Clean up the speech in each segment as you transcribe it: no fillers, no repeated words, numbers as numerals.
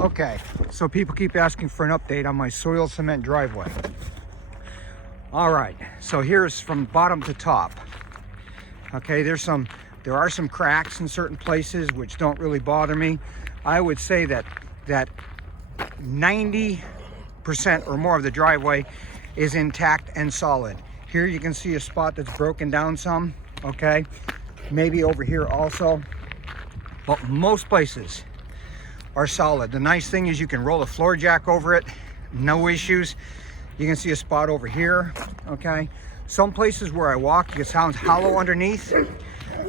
Okay, so people keep asking for an update on my soil cement driveway. All right, so here's from bottom to top. Okay, there are some cracks in certain places which don't really bother me. I would say that 90% or more of the driveway is intact and solid. Here you can see a spot that's broken down some, okay? Maybe over here also, but most places are solid. The nice thing is you can roll a floor jack over it, no issues. You can see a spot over here, okay? Some places where I walk, it sounds hollow underneath.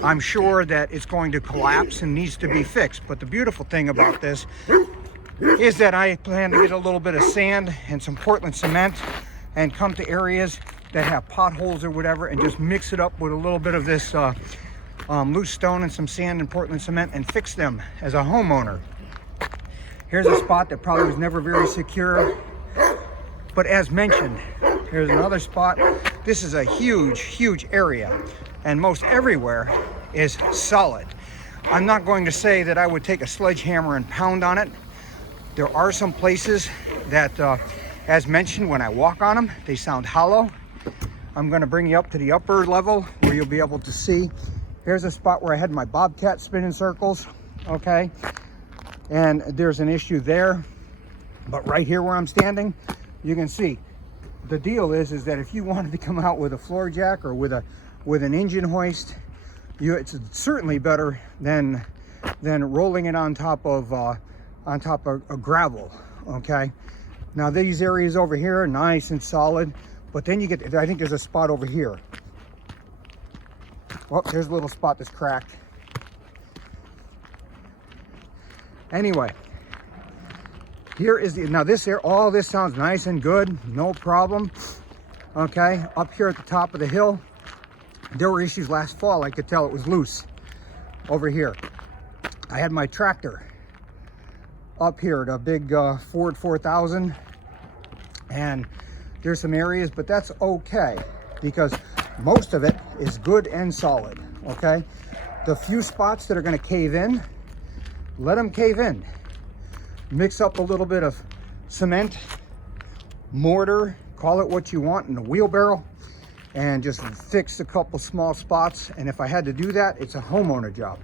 I'm sure that it's going to collapse and needs to be fixed. But the beautiful thing about this is that I plan to get a little bit of sand and some Portland cement and come to areas that have potholes or whatever and just mix it up with a little bit of this loose stone and some sand and Portland cement and fix them as a homeowner. Here's a spot that probably was never very secure, but as mentioned, here's another spot. This is a huge area, and most everywhere is solid. I'm not going to say that I would take a sledgehammer and pound on it. There are some places that, as mentioned, when I walk on them, they sound hollow. I'm going to bring you up to the upper level where you'll be able to see. Here's a spot where I had my Bobcat spin in circles, okay? And there's an issue there. But right here where I'm standing, you can see the deal is that if you wanted to come out with a floor jack or with an engine hoist, it's certainly better than rolling it on top of a gravel, okay? Now these areas over here are nice and solid, but then you get, I think there's a spot over here. Well, there's a little spot that's cracked. Anyway, here is the, now this here, all this sounds nice and good, no problem. Okay, up here at the top of the hill, there were issues last fall. I could tell it was loose over here. I had my tractor up here, the big Ford 4000, and there's some areas, but that's okay because most of it is good and solid, okay? The few spots that are gonna cave in, let them cave in. Mix up a little bit of cement, mortar, call it what you want, in a wheelbarrow, and just fix a couple small spots. And if I had to do that, it's a homeowner job.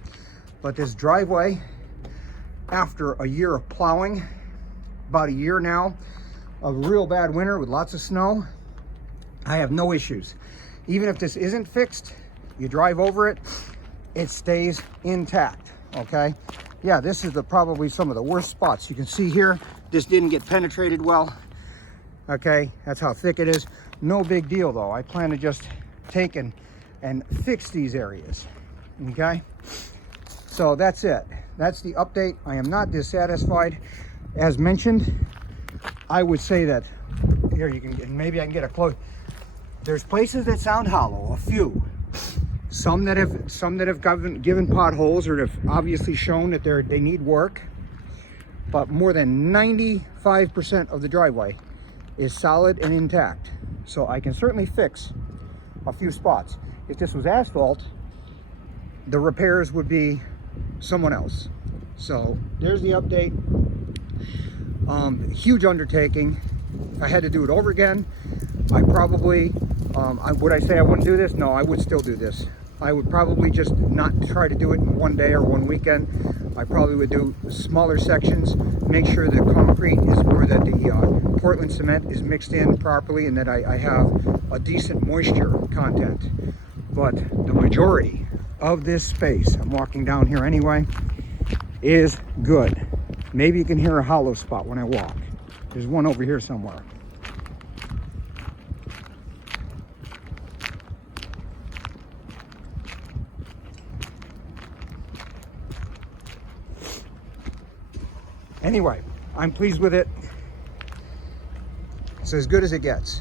But this driveway, after a year of plowing, about a year now, a real bad winter with lots of snow, I have no issues. Even if this isn't fixed, you drive over it, it stays intact, okay? Yeah, this is probably some of the worst spots. You can see here, this didn't get penetrated well. Okay, that's how thick it is. No big deal though. I plan to just take and fix these areas, okay? So that's it. That's the update. I am not dissatisfied. As mentioned, I would say that, here you can get, maybe I can get a close. There's places that sound hollow, a few. Some that have given potholes or have obviously shown that they need work, but more than 95% of the driveway is solid and intact. So I can certainly fix a few spots. If this was asphalt, the repairs would be someone else. So there's the update. Huge undertaking. If I had to do it over again, I probably, would I say I wouldn't do this? No, I would still do this. I would probably just not try to do it in one day or one weekend. I probably would do smaller sections, make sure the concrete is, or that the Portland cement is mixed in properly and that I have a decent moisture content. But the majority of this space, I'm walking down here anyway, is good. Maybe you can hear a hollow spot when I walk. There's one over here somewhere. Anyway, I'm pleased with it. It's as good as it gets.